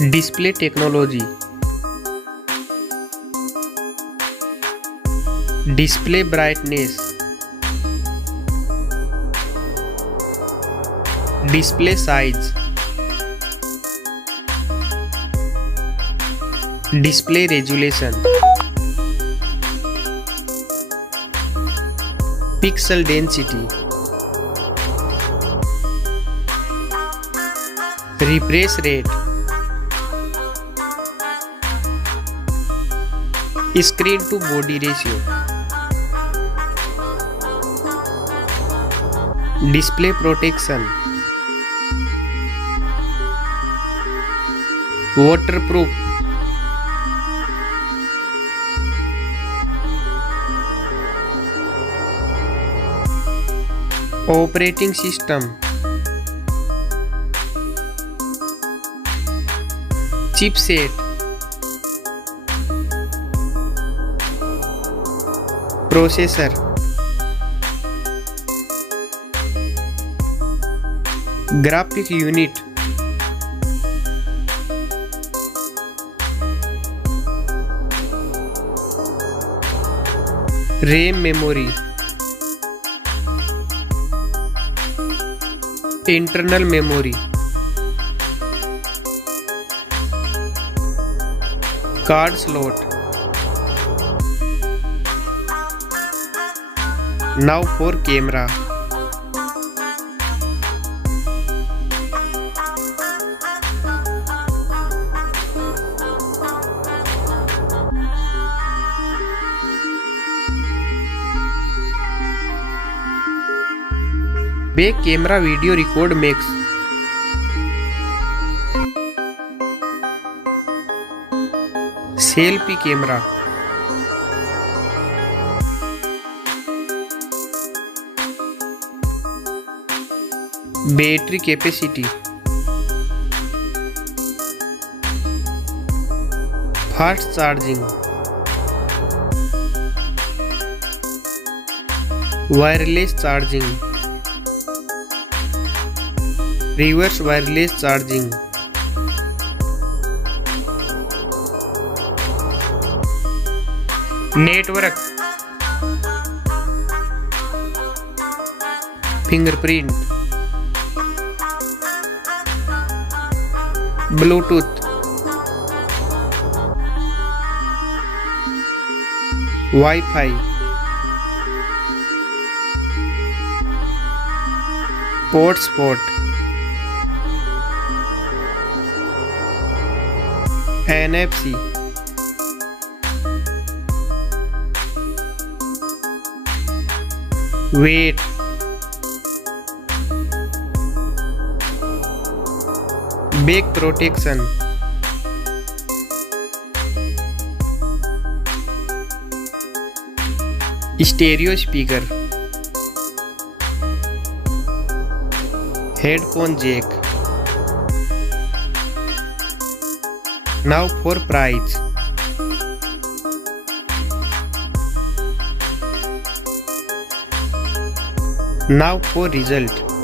Display technology. Display brightness. Display size. Display resolution. Pixel density. Refresh rate. Screen to body ratio. Display protection. Waterproof. Operating system. Chipset. Processor. Graphic unit. RAM memory. Internal memory. Card slot. Now for camera. Back camera video record makes. Selfie camera. Battery capacity. Fast charging. Wireless charging. Reverse wireless charging. Network. Fingerprint. Bluetooth. Wi-Fi. Hotspot. NFC. Weight. Back protection. Stereo speaker. Headphone jack. Now for price. Now for result.